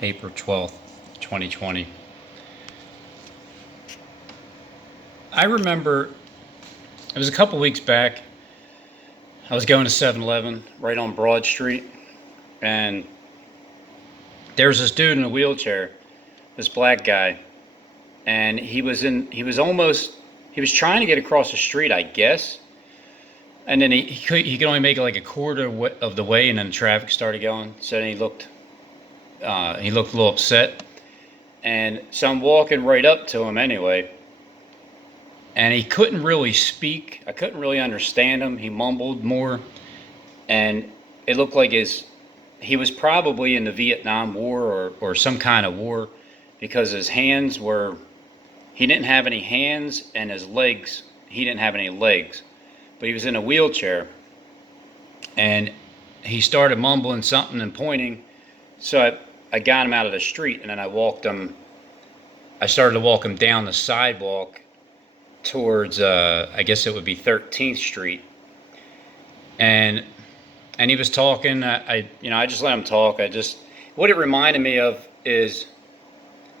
April 12th, 2020. I remember it was a couple weeks back. I was going to 7-Eleven right on Broad Street, and there was this dude in a wheelchair, this black guy, and he was trying to get across the street, I guess, and then he could only make it like a quarter of the way, and then the traffic started going. So then he looked a little upset, and so I'm walking right up to him anyway, and he couldn't really speak. I couldn't really understand him. He mumbled more, and it looked like he was probably in the Vietnam War or some kind of war, because his hands were, he didn't have any hands, and his legs, he didn't have any legs, but he was in a wheelchair, and he started mumbling something and pointing. So I got him out of the street, and then I started to walk him down the sidewalk towards, I guess it would be 13th Street. And he was talking. I just let him talk. What it reminded me of is,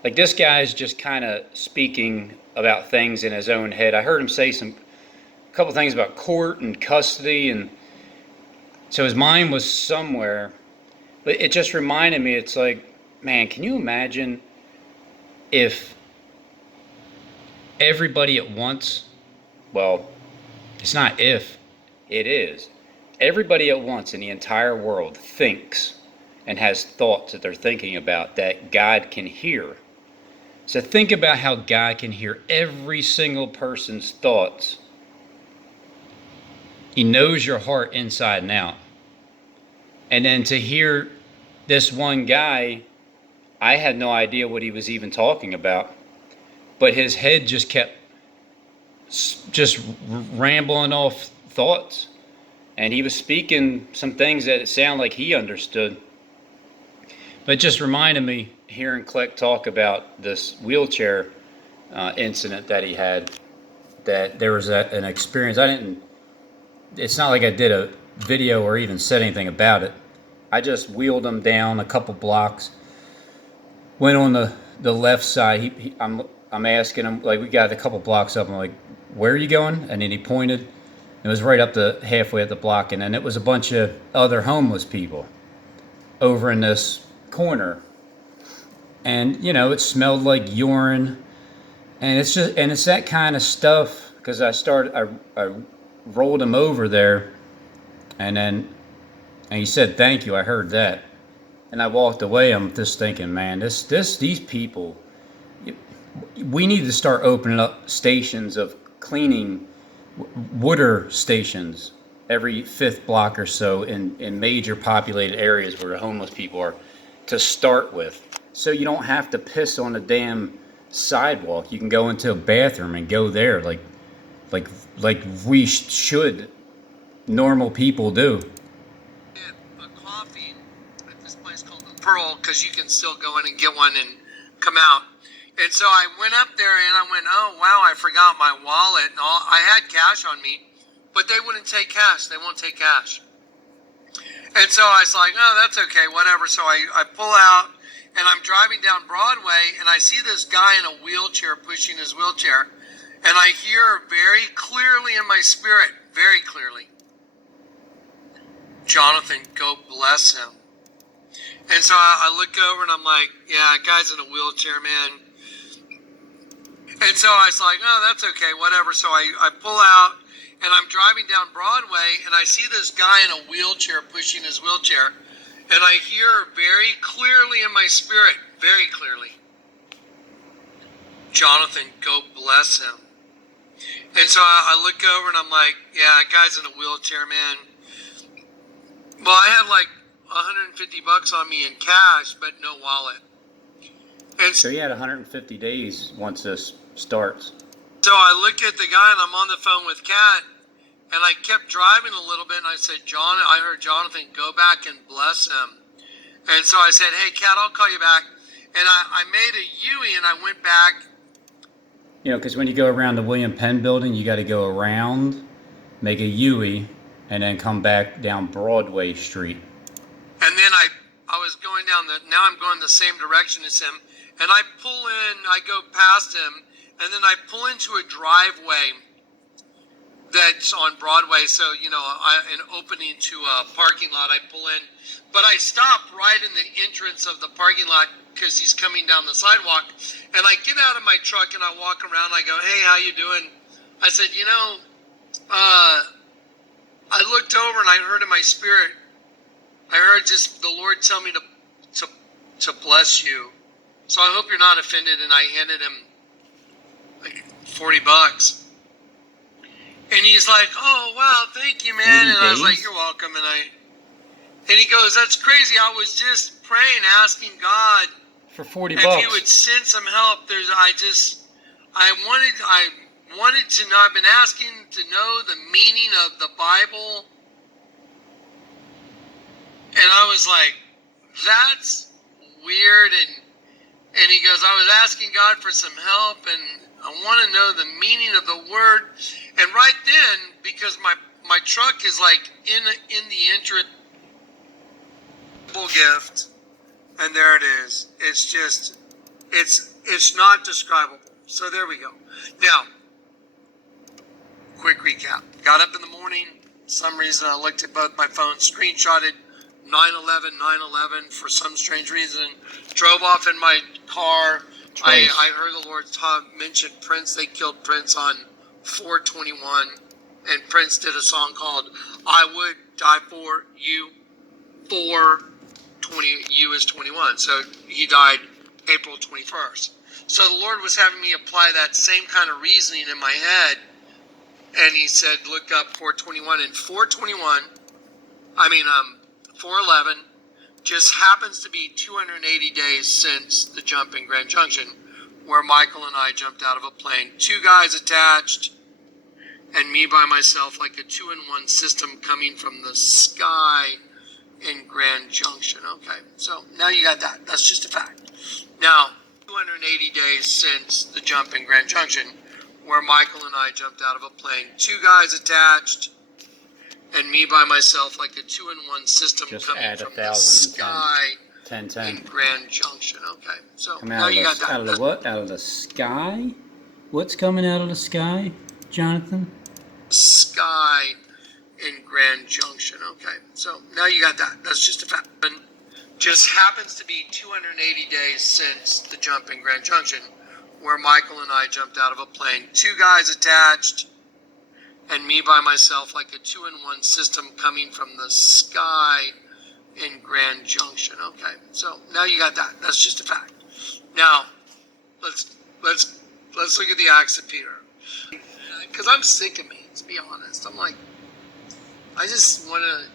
like, this guy's just kind of speaking about things in his own head. I heard him say a couple things about court and custody, and so his mind was somewhere. But it just reminded me, it's like, man, can you imagine if everybody at once, well, it's not if, it is, everybody at once in the entire world thinks and has thoughts that they're thinking about that God can hear. So think about how God can hear every single person's thoughts. He knows your heart inside and out. And then to hear this one guy, I had no idea what he was even talking about, but his head just kept just rambling off thoughts, and he was speaking some things that it sounded like he understood. But it just reminded me, hearing Kleck talk about this wheelchair incident that he had, that there was an experience. It's not like I did a video or even said anything about it. I just wheeled him down a couple blocks, went on the left side. I'm asking him, like, we got a couple blocks up. I'm like, where are you going? And then he pointed. It was right up the halfway up the block, and then it was a bunch of other homeless people over in this corner. And it smelled like urine, and it's that kind of stuff. Because I rolled him over there, and he said thank you. I heard that, and I walked away. I'm just thinking, man, these people. We need to start opening up stations of cleaning, water stations every 5th block or so in major populated areas where the homeless people are, to start with. So you don't have to piss on a damn sidewalk. You can go into a bathroom and go there like we should, normal people do. A coffee at this place called the Pearl, because you can still go in and get one and come out. And so I went up there and I went, oh, wow, I forgot my wallet and all. I had cash on me, but they wouldn't take cash. They won't take cash. And so I was like, oh, that's okay, whatever. So I pull out, and I'm driving down Broadway, and I see this guy in a wheelchair pushing his wheelchair. And I hear very clearly in my spirit, very clearly, Jonathan, go bless him. And so I look over and I'm like, yeah, guy's in a wheelchair, man. And so I was like, oh, that's okay, whatever. So I pull out, and I'm driving down Broadway, and I see this guy in a wheelchair pushing his wheelchair. And I hear very clearly in my spirit, very clearly, Jonathan, go bless him. And so I look over and I'm like, yeah, guy's in a wheelchair, man. Well, I had like $150 on me in cash, but no wallet. And So you had 150 days once this starts. so I look at the guy, and I'm on the phone with Kat, and I kept driving a little bit, and I said, I heard Jonathan, go back and bless him. And so I said, hey, Kat, I'll call you back. And I made a U-E, and I went back. Because when you go around the William Penn building, you got to go around, make a U-E, and then come back down Broadway Street. And then I I was going down now I'm going the same direction as him, and I pull in, I go past him, and then I pull into a driveway that's on Broadway. So, an opening to a parking lot, I pull in, but I stop right in the entrance of the parking lot because he's coming down the sidewalk, and I get out of my truck and I walk around. I go, "Hey, how you doing?" I said, I looked over and I heard in my spirit, I heard just the Lord tell me to bless you. So I hope you're not offended. And I handed him like $40. And he's like, "Oh, wow, thank you, man." And I was like, "You're welcome." And he goes, "That's crazy. I was just praying, asking God For $40. if he would send some help. I wanted to know, I've been asking to know the meaning of the Bible." And I was like, "That's weird." And he goes, "I was asking God for some help, and I want to know the meaning of the word." And right then, because my truck is like in the entrance, gift, and there it is. It's not describable. So there we go. Now, quick recap. Got up in the morning. For some reason, I looked at both my phones, screenshotted 9/11 for some strange reason. Drove off in my car. I heard the Lord mention Prince. They killed Prince on 4/21, and Prince did a song called "I Would Die for You." 4/20, you is 21. So he died April 21st. So the Lord was having me apply that same kind of reasoning in my head. And he said, look up 4/21. And 4/11 just happens to be 280 days since the jump in Grand Junction, where Michael and I jumped out of a plane. 2 guys attached, and me by myself, like a 2-in-1 system coming from the sky in Grand Junction. Okay, so now you got that. That's just a fact. Now, 280 days since the jump in Grand Junction, where Michael and I jumped out of a plane. 2 guys attached, and me by myself, like a 2-in-1 system Just coming from the sky 10. in Grand Junction. Okay, so Come now you got that. Out of the what? Out of the sky? What's coming out of the sky, Jonathan? Sky in Grand Junction. Okay, so now you got that. That's just a fact. Just happens to be 280 days since the jump in Grand Junction, where Michael and I jumped out of a plane. 2 guys attached, and me by myself, like a 2-in-1 system coming from the sky in Grand Junction. Okay, so now you got that. That's just a fact. Now, let's look at the Acts of Peter, because I'm sick of me. To be honest, I'm like, I just want to.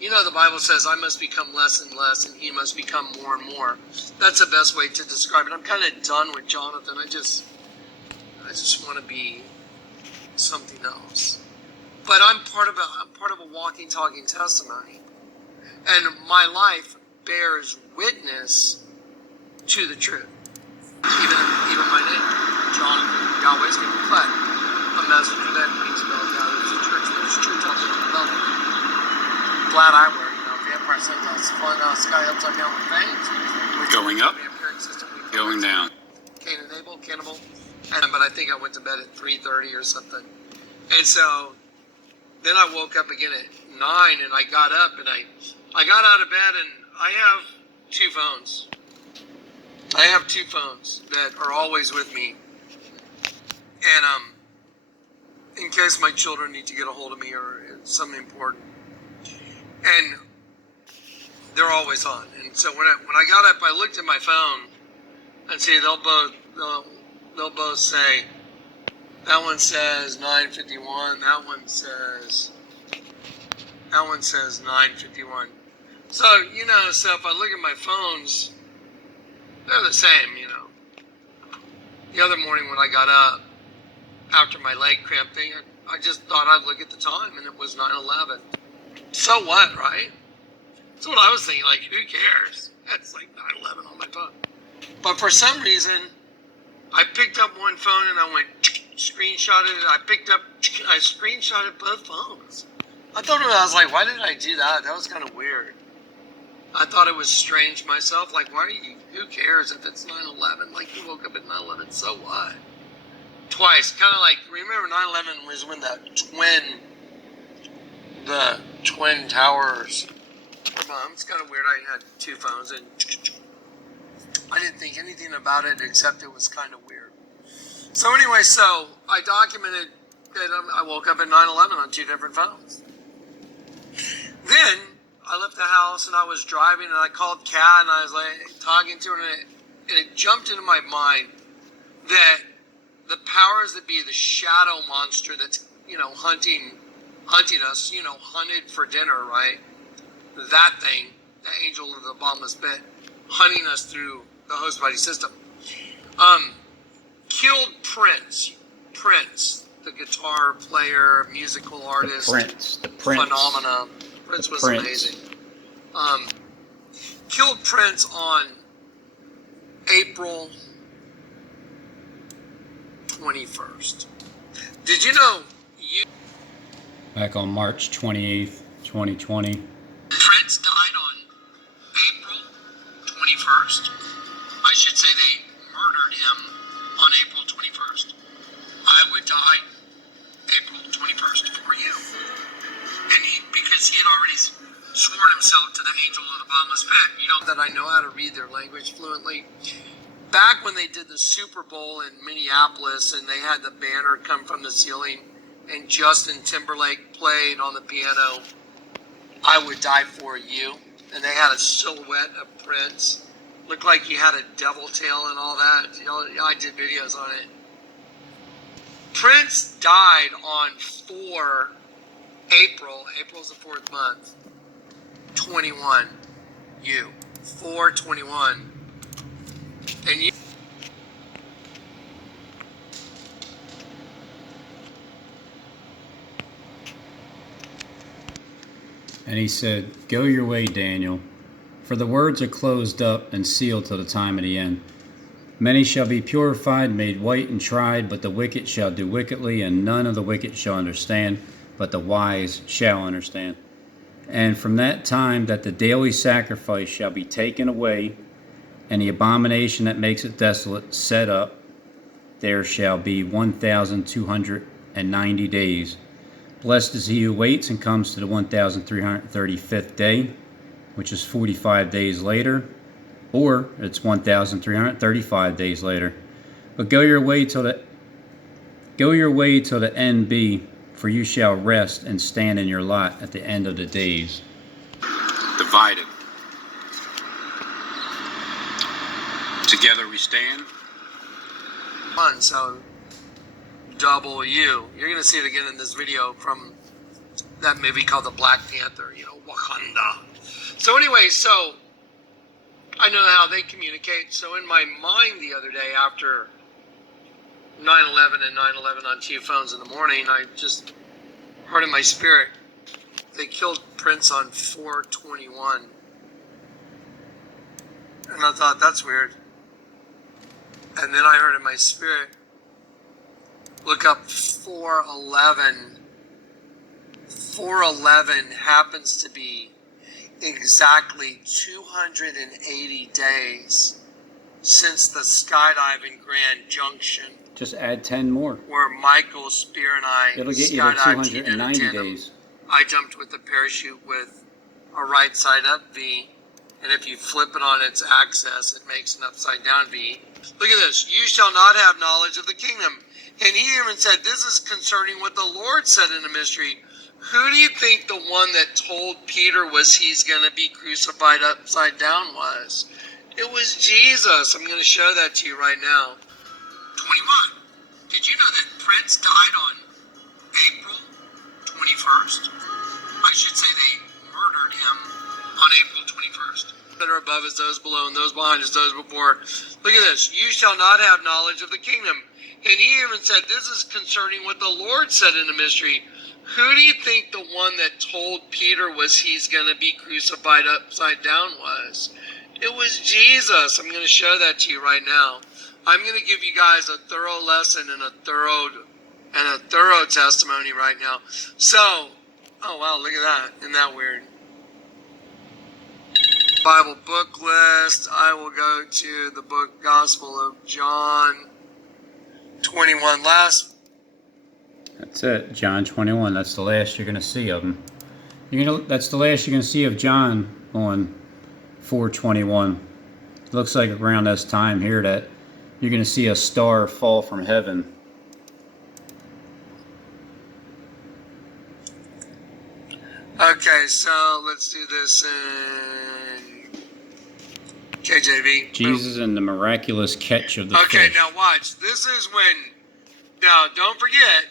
The Bible says I must become less and less, and he must become more and more. That's the best way to describe it. I'm kind of done with Jonathan. I just want to be something else. But I'm part of a walking, talking testimony, and my life bears witness to the truth. Even my name, Jonathan, Yahweh's given Kleck, a messenger that means well gathered the church. There's true telling the development. Glad I wear, vampire sunglasses, flying out of the sky upside down with fangs. Going up, going down. Cain and Abel, cannibal. But I think I went to bed at 3:30 or something. And so then I woke up again at 9, and I got up, and I got out of bed, and I have 2 phones. I have 2 phones that are always with me. And in case my children need to get a hold of me or it's something important. And they're always on. And so when I got up, I looked at my phone, and see they'll both say, that one says 9:51, that one says 9:51. So so if I look at my phones, they're the same. The other morning when I got up after my leg cramp thing, I just thought I'd look at the time, and it was 9:11. So what, right? That's what I was thinking, like, who cares? That's like 9/11 on my phone. But for some reason, I picked up one phone and I went, screenshotted it. I screenshotted both phones. I was like, why did I do that? That was kind of weird. I thought it was strange myself. Like, who cares if it's 9/11? Like, you woke up at 9/11, so what? Twice. Kind of like, remember 9/11 was when the Twin Towers. It's kind of weird. I had two phones and I didn't think anything about it except it was kind of weird. So anyway, so I documented that I woke up at 9/11 on two different phones. Then I left the house and I was driving and I called Kat and I was like talking to her and it jumped into my mind that the powers that be, the shadow monster that's, hunting us, hunted for dinner, right? That thing, the angel of the bottomless pit, hunting us through the host body system, killed Prince, the guitar player, musical artist, The Prince. phenomenon. Prince was amazing. Killed Prince on April 21st. Did you know Back on March 28th, 2020. Prince died on April 21st? I should say they murdered him on April 21st. I would die April 21st for you. And because he had already sworn himself to the angel of the bottomless pit, that I know how to read their language fluently. Back when they did the Super Bowl in Minneapolis and they had the banner come from the ceiling and Justin Timberlake played on the piano, I would die for you. And they had a silhouette of Prince. Looked like he had a devil tail and all that. I did videos on it. Prince died on April's the 4th month, 21, 4/21. And you. And he said, "Go your way, Daniel, for the words are closed up and sealed till the time of the end. Many shall be purified, made white and tried, but the wicked shall do wickedly, and none of the wicked shall understand, but the wise shall understand. And from that time that the daily sacrifice shall be taken away, and the abomination that makes it desolate set up, there shall be 1,290 days. Blessed is he who waits and comes to the 1,335th day, which is 45 days later, or it's 1,335 days later. But go your way till the end be, for you shall rest and stand in your lot at the end of the days." Divided. Together we stand. So W. You're going to see it again in this video from that movie called The Black Panther, Wakanda. So anyway, so I know how they communicate. So in my mind the other day after 9/11 and 9/11 on two phones in the morning, I just heard in my spirit, they killed Prince on 4/21. And I thought, that's weird. And then I heard in my spirit, look up 4/11. 4/11 happens to be exactly 280 days since the skydive in Grand Junction, Just add 10 more. where Michael Spear and I It'll get you to skydived. He did a 290 tandem. days. I jumped with a parachute with a right side up V, and if you flip it on its axis, it makes an upside down V. Look at this. You shall not have knowledge of the kingdom. And he even said, this is concerning what the Lord said in the mystery. Who do you think the one that told Peter he's going to be crucified upside down was? It was Jesus. I'm going to show that to you right now. 21. Did you know that Prince died on April 21st? I should say they murdered him on April 21st. That are above as those below, and those behind as those before. Look at this. You shall not have knowledge of the kingdom. And he even said, this is concerning what the Lord said in the mystery. Who do you think the one that told Peter he's going to be crucified upside down was? It was Jesus. I'm going to show that to you right now. I'm going to give you guys a thorough lesson and a thorough testimony right now. So, oh wow, look at that. Isn't that weird? Bible book list. I will go to the book Gospel of John 21. That's it, John 21. That's the last you're going to see of him. That's the last you're going to see of John on 4:21. It looks like around this time here that you're going to see a star fall from heaven. Okay, so let's do this in KJV. Jesus and the miraculous catch of the Okay, fish. now watch. This is when, now don't forget,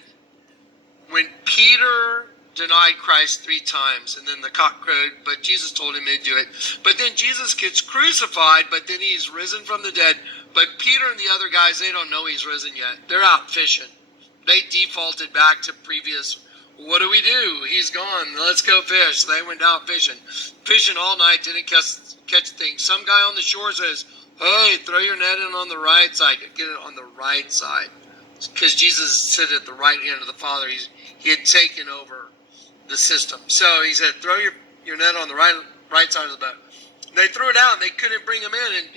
when Peter denied Christ 3 times, and then the cock crowed, but Jesus told him he'd do it. But then Jesus gets crucified, but then he's risen from the dead. But Peter and the other guys, they don't know he's risen yet. They're out fishing. They defaulted back to previous, what do we do? He's gone. Let's go fish. They went out fishing. Fishing all night, didn't catch things. Some guy on the shore says, hey, throw your net in on the right side. Get it on the right side. Because Jesus sit at the right hand of the Father. He had taken over the system. So he said, throw your net on the right side of the boat. They threw it out and they couldn't bring him in. And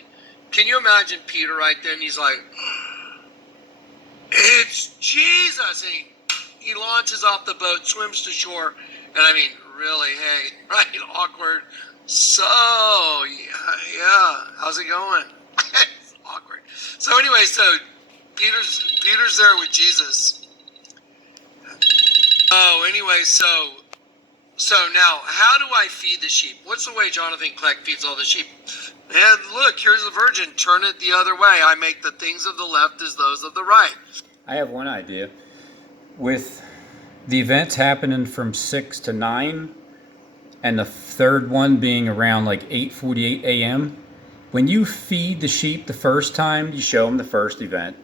can you imagine Peter right there? And he's like, it's Jesus. And he launches off the boat, swims to shore. And I mean, really, hey, right? Awkward. So, yeah, how's it going? It's awkward. So anyway, so Peter's there with Jesus. Oh, anyway, so now, how do I feed the sheep? What's the way Jonathan Kleck feeds all the sheep? And look, here's the virgin. Turn it the other way. I make the things of the left as those of the right. I have one idea. With the events happening from 6 to 9, and the third one being around like 8:48 a.m., when you feed the sheep the first time, you show them the first event.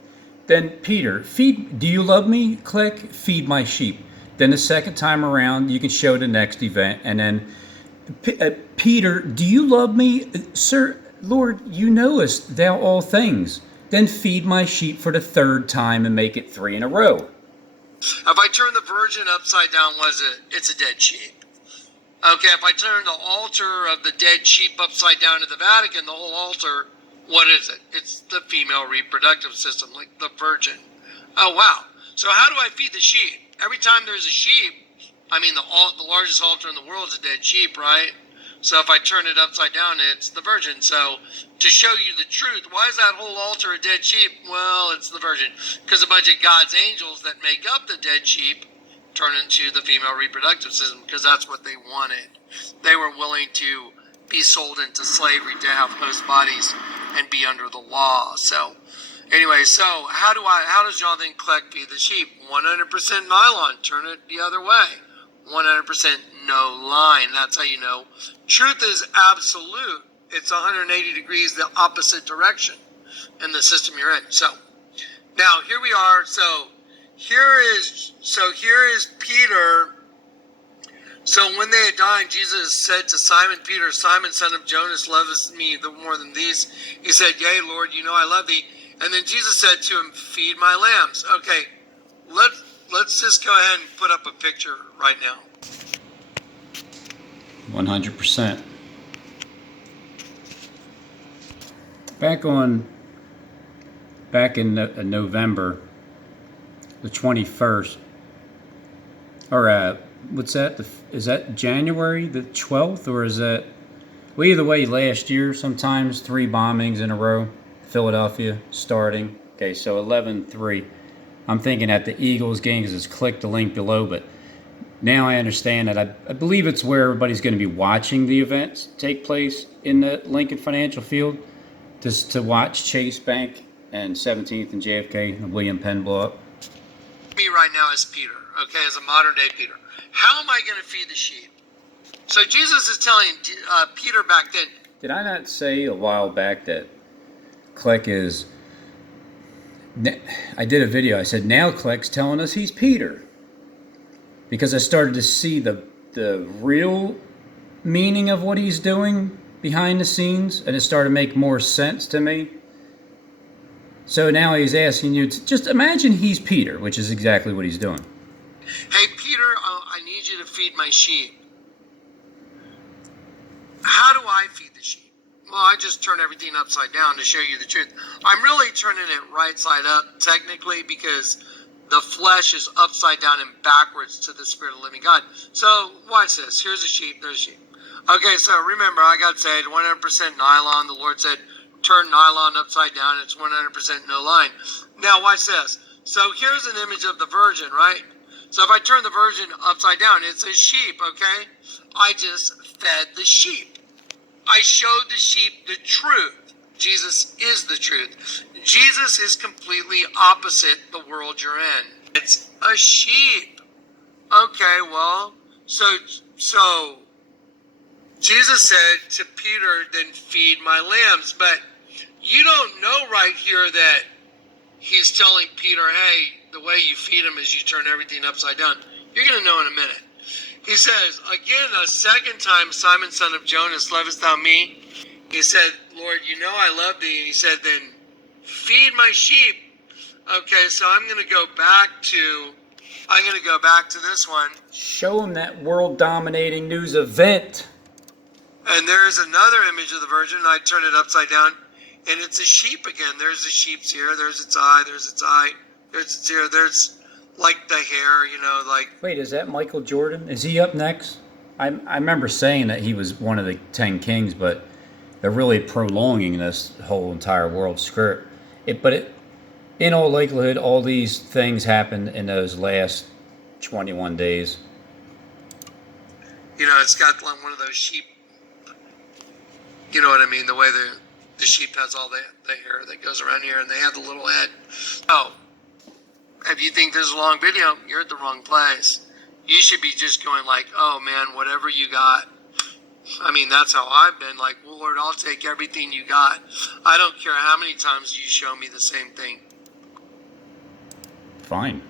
Then, Peter, do you love me, Kleck? Feed my sheep. Then the second time around, you can show the next event. And then, Peter, do you love me? Sir, Lord, you knowest thou all things. Then feed my sheep for the third time and make it 3 in a row. If I turn the virgin upside down, it's a dead sheep. Okay, if I turn the altar of the dead sheep upside down in the Vatican, the whole altar, what is it? It's the female reproductive system, like the virgin. Oh, wow. So how do I feed the sheep? Every time there's a sheep, I mean, the largest altar in the world is a dead sheep, right? So if I turn it upside down, it's the virgin. So to show you the truth, why is that whole altar a dead sheep? Well, it's the virgin. Because a bunch of God's angels that make up the dead sheep turn into the female reproductive system because that's what they wanted. They were willing to be sold into slavery to have host bodies and be under the law. So anyway, so how does Jonathan Kleck feed the sheep? 100% nylon. Turn it the other way. 100% no line. That's how you know. Truth is absolute. It's 180 degrees the opposite direction in the system you're in. So now here we are. So here is Peter. So when they had dined, Jesus said to Simon Peter, Simon, son of Jonas, lovest me more than these? He said, yea, Lord, you know I love thee. And then Jesus said to him, feed my lambs. Okay, let's just go ahead and put up a picture right now. 100%. Back in November the 21st, or what's that? Is that January the 12th, or is that? Well, either way, last year, sometimes 3 bombings in a row. Philadelphia starting. Okay, so 11-3. I'm thinking at the Eagles game because it's click the link below, but now I understand that I believe it's where everybody's going to be watching the events take place in the Lincoln Financial Field to watch Chase Bank and 17th and JFK and William Penn blow up. Me right now as Peter, okay, as a modern day Peter. How am I going to feed the sheep? So Jesus is telling Peter back then. Did I not say a while back that Kleck is... I did a video, I said, now Kleck's telling us he's Peter. Because I started to see the real meaning of what he's doing behind the scenes, and it started to make more sense to me. So now he's asking you to just imagine he's Peter, which is exactly what he's doing. Hey, Peter, I need you to feed my sheep. How do I feed the sheep? well, I just turn everything upside down to show you the truth. I'm really turning it right side up, technically, because the flesh is upside down and backwards to the Spirit of the living God. So, watch this. Here's a sheep, there's a sheep. Okay, so remember, I got saved, 100% nylon. The Lord said, turn nylon upside down. It's 100% no line. Now, watch this. So, here's an image of the virgin, right? So, if I turn the virgin upside down, it's a sheep, okay? I just fed the sheep. I showed the sheep the truth. Jesus is the truth. Jesus is completely opposite the world you're in. It's a sheep. Okay, well, so Jesus said to Peter, then feed my lambs. But you don't know right here that he's telling Peter, hey, the way you feed them is you turn everything upside down. You're going to know in a minute. He says, again, a second time, Simon, son of Jonas, lovest thou me? He said, Lord, you know I love thee. And he said, then feed my sheep. Okay, so I'm going to go back to this one. Show him that world-dominating news event. And there's another image of the virgin. I turn it upside down, and it's a sheep again. There's the sheep's ear. There's its eye. There's its eye. There's its ear. There's like the hair, like... Wait, is that Michael Jordan? Is he up next? I remember saying that he was one of the 10 kings, but they're really prolonging this whole entire world skirt. In all likelihood, all these things happened in those last 21 days. It's got like one of those sheep, you know what I mean? The way the sheep has all the hair that goes around here, and they have the little head. Oh, if you think this is a long video, you're at the wrong place. You should be just going like, oh man, whatever you got. I mean, that's how I've been. Like, well, Lord, I'll take everything you got. I don't care how many times you show me the same thing. Fine.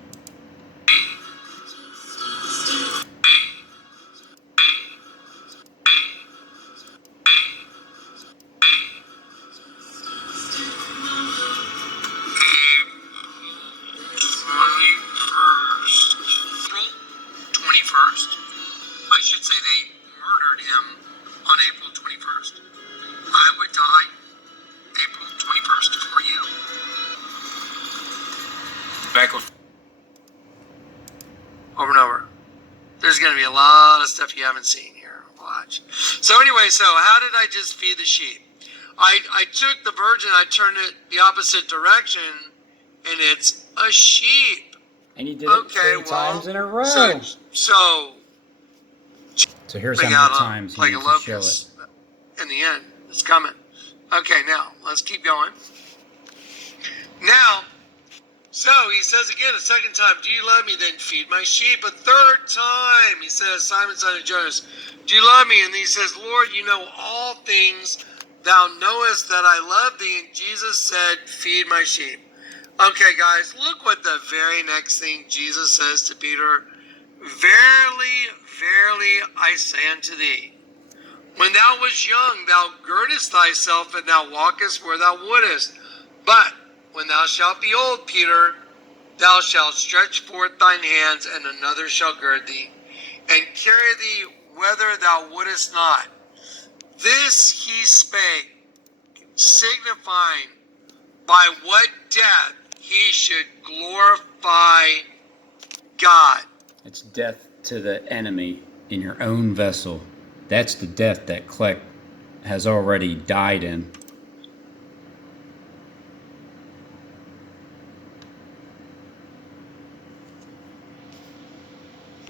I should say they murdered him on April 21st. I would die April 21st for you. Back with Over and over. There's going to be a lot of stuff you haven't seen here. Watch. So anyway, how did I just feed the sheep? I took the virgin, I turned it the opposite direction, and it's a sheep. And you did it 3 times in a row. So here's how many times you need to show it. In the end, it's coming. Okay, now, let's keep going. Now, so he says again a second time, do you love me? Then feed my sheep. A third time, he says, Simon, son of Jonas, do you love me? And he says, Lord, you know all things. Thou knowest that I love thee. And Jesus said, feed my sheep. Okay, guys, look what the very next thing Jesus says to Peter. Verily, verily, I say unto thee, when thou wast young, thou girdest thyself, and thou walkest where thou wouldest. But when thou shalt be old, Peter, thou shalt stretch forth thine hands, and another shall gird thee, and carry thee whither thou wouldest not. This he spake, signifying by what death he should glorify God. It's death to the enemy in your own vessel. That's the death that Kleck has already died in.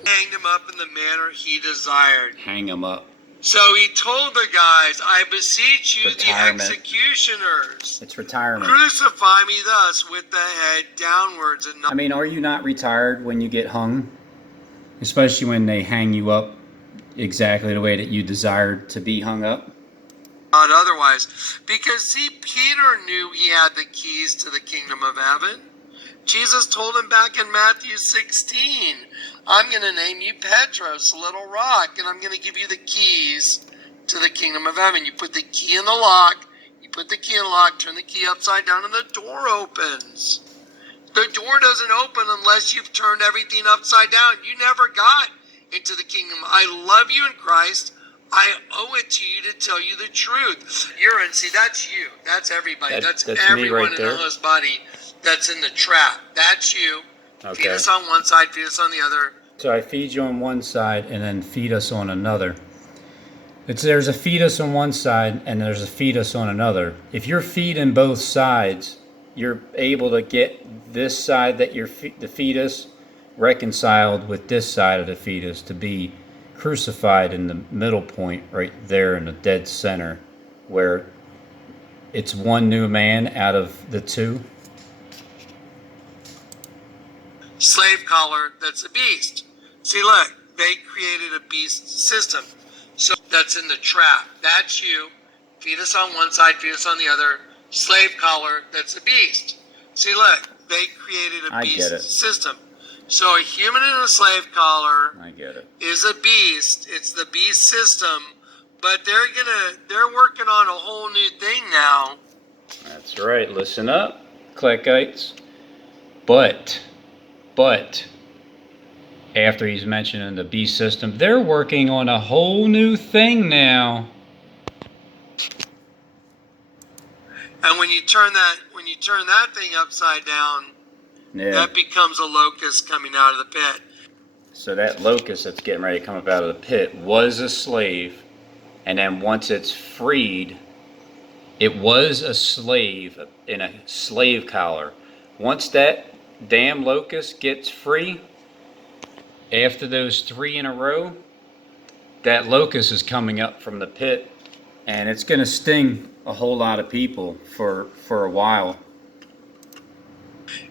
Hanged him up in the manner he desired. Hang him up. So he told the guys, I beseech you, Retirement. the executioners, It's retirement. crucify me thus with the head downwards and not I mean, are you not retired when you get hung? Especially when they hang you up exactly the way that you desired to be hung up? otherwise. Because see, Peter knew he had the keys to the kingdom of heaven. Jesus told him back in Matthew 16, I'm going to name you Petros, little rock, and I'm going to give you the keys to the kingdom of heaven. You put the key in the lock, turn the key upside down, and the door opens. The door doesn't open unless you've turned everything upside down. You never got into the kingdom. I love you in Christ. I owe it to you to tell you the truth. Urine, see, that's you. That's everybody. That's me everyone right in there. the host body that's in the trap. That's you. Okay. Fetus on one side, fetus on the other. So I feed you on one side and then fetus on another. There's a fetus on one side and there's a fetus on another. If you're feeding both sides, you're able to get this side that the fetus reconciled with this side of the fetus to be crucified in the middle point right there in the dead center where it's one new man out of the two. Slave collar, that's a beast. See, look, they created a beast system. So that's in the trap. That's you. Fetus on one side, fetus on the other. Slave collar, that's a beast. See, look, they created a beast system. So a human in a slave collar is a beast. It's the beast system. But they're working on a whole new thing now. That's right. Listen up, Kleckites. But after he's mentioning the beast system, they're working on a whole new thing now. And when you turn that thing upside down, that becomes a locust coming out of the pit. So that locust that's getting ready to come up out of the pit was a slave, and then once it's freed, it was a slave in a slave collar. Once that damn locust gets free, after those 3 in a row, that locust is coming up from the pit, and it's going to sting a whole lot of people for a while.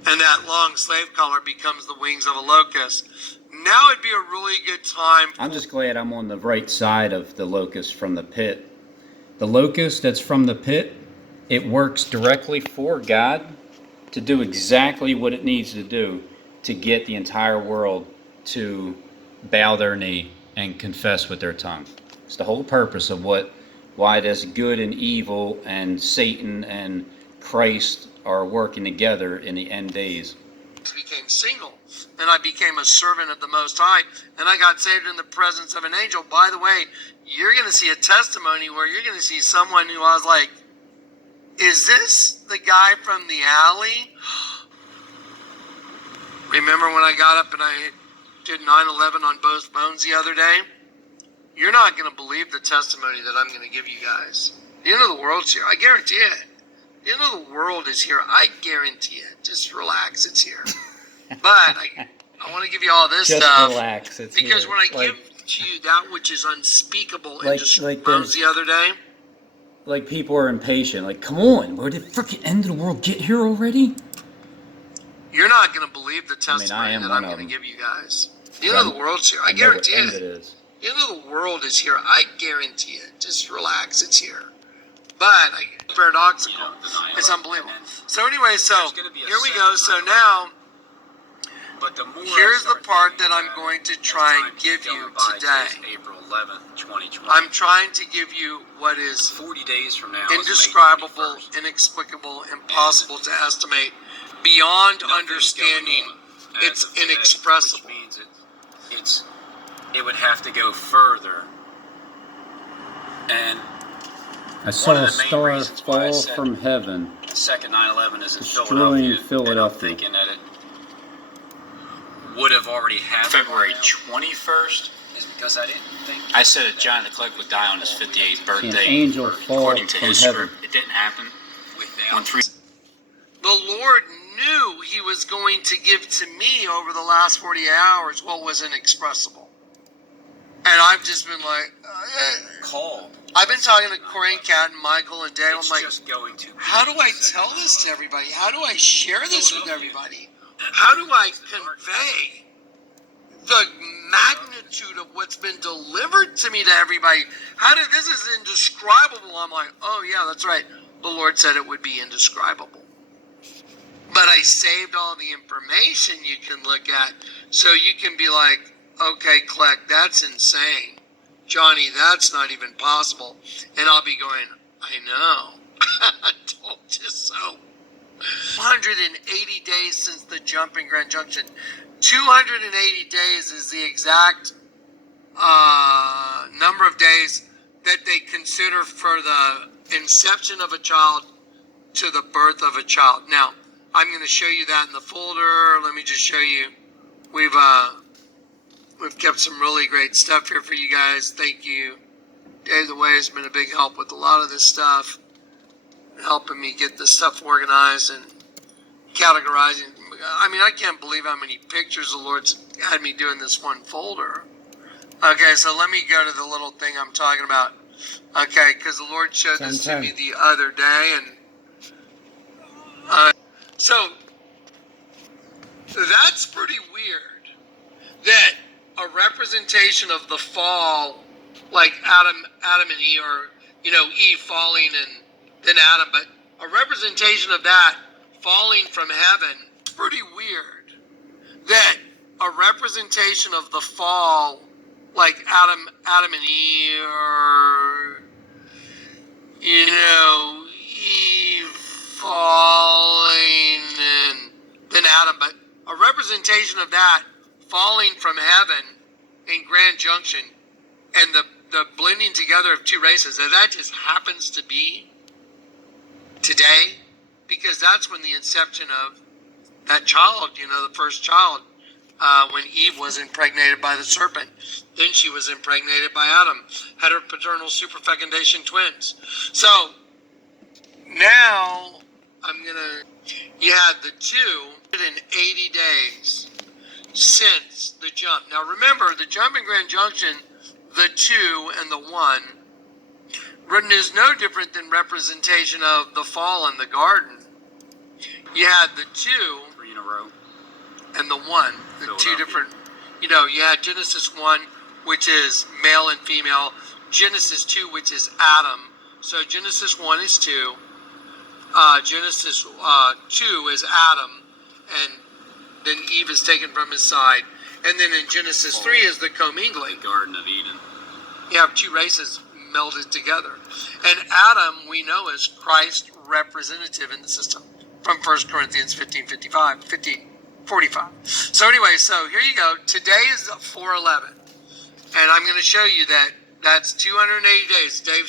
And that long slave collar becomes the wings of a locust. Now would be a really good time. I'm just glad I'm on the right side of the locust from the pit. The locust that's from the pit, it works directly for God to do exactly what it needs to do to get the entire world to bow their knee and confess with their tongue. It's the whole purpose of why this good and evil and Satan and Christ are working together in the end days. I became single, and I became a servant of the Most High, and I got saved in the presence of an angel. By the way, you're going to see a testimony where you're going to see someone who I was like, is this the guy from the alley? Remember when I got up and I did 9/11 on both phones the other day? You're not going to believe the testimony that I'm going to give you guys. The end of the world's here. I guarantee it. The end of the world is here. I guarantee it. Just relax. It's here. But I want to give you all this Just stuff. relax. It's because here. When I give to you that which is unspeakable and just phones the other day. Like people are impatient. Like, come on. Where did the freaking end of the world get here already? You're not going to believe the testimony that I'm going to give you guys. The end of the world's here. I guarantee it. The end of the world is here. I guarantee it. Just relax. It's here. But paradoxical. It's unbelievable. So anyway, here we go. So now, here's the part that I'm going to try and give you today. April 11th, 2020. I'm trying to give you what is 40 days from now. indescribable, inexplicable, impossible to estimate, beyond understanding. It's inexpressible. Which means it would have to go further. And I saw a star fall from heaven, the second 9/11 is in destroying Philadelphia. And I'm thinking that it would have already happened. February 21st. Is because I didn't think. I said that John the Kleck would die on his 58th birthday. An angel fall according to from his heaven. script. It didn't happen. The Lord knew He was going to give to me over the last 48 hours what was inexpressible. And I've just been like, Called. I've been talking to Corey, Kat, and Michael and Dale. It's I'm like, just going to. how do I tell this to everybody? How do I share this with everybody? How do I convey the magnitude of what's been delivered to me to everybody? This is indescribable. I'm like, oh yeah, that's right. The Lord said it would be indescribable. But I saved all the information you can look at, so you can be like, okay, Kleck, that's insane. Johnny, that's not even possible. And I'll be going, I know. I told you so. 180 days since the jump in Grand Junction. 280 days is the exact number of days that they consider for the inception of a child to the birth of a child. Now, I'm going to show you that in the folder. Let me just show you. We've kept some really great stuff here for you guys. Thank you. Dave the Way has been a big help with a lot of this stuff, helping me get this stuff organized and categorizing. I mean, I can't believe how many pictures the Lord's had me do in this one folder. Okay, so let me go to the little thing I'm talking about. Okay, because the Lord showed this to me the other day, and so that's pretty weird that a representation of the fall, like Adam and Eve, or Eve falling and then Adam, but a representation of that falling from heaven. It's pretty weird that a representation of the fall, like Adam and Eve, or Eve falling and then Adam, but a representation of that falling from heaven in Grand Junction and the blending together of two races, that just happens to be today, because that's when the inception of that child, the first child, when Eve was impregnated by the serpent. Then she was impregnated by Adam, had her paternal superfecundation twins. So now you had the 280 days since the jump. Now remember, the jump in Grand Junction, the 2 and the 1, written is no different than representation of the fall in the garden. You had the 2 3 in a row and the 1, the two different, you had Genesis 1, which is male and female, Genesis 2, which is Adam. So Genesis 1 is 2, Genesis 2 is Adam, and then Eve is taken from his side. And then in Genesis 3 is the commingling. the Garden of Eden. You have two races melded together. And Adam, we know, is Christ representative in the system from 1 Corinthians 15:45. So anyway, so here you go. Today is 4/11. And I'm going to show you that that's 280 days. Dave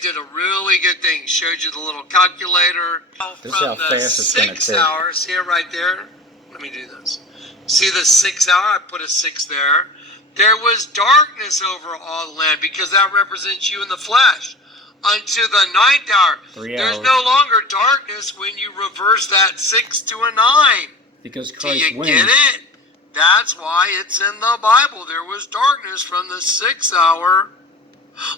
did a really good thing. Showed you the little calculator. This is how fast it's going to 6 take. hours, see it right there? Let me do this. See the 6 hour? I put a 6 there. There was darkness over all the land, because that represents you in the flesh. Unto the 9th hour. 3 There's hours. no longer darkness when you reverse that 6 to a 9. Because Do Christ you wins. get it? That's why it's in the Bible. There was darkness from the 6th hour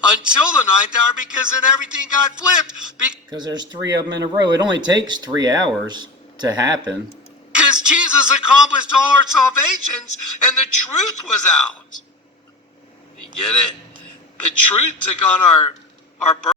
until the 9th hour, because then everything got flipped. Because there's 3 of them in a row. It only takes 3 hours to happen. Because Jesus accomplished all our salvations and the truth was out. You get it? The truth took on our birth.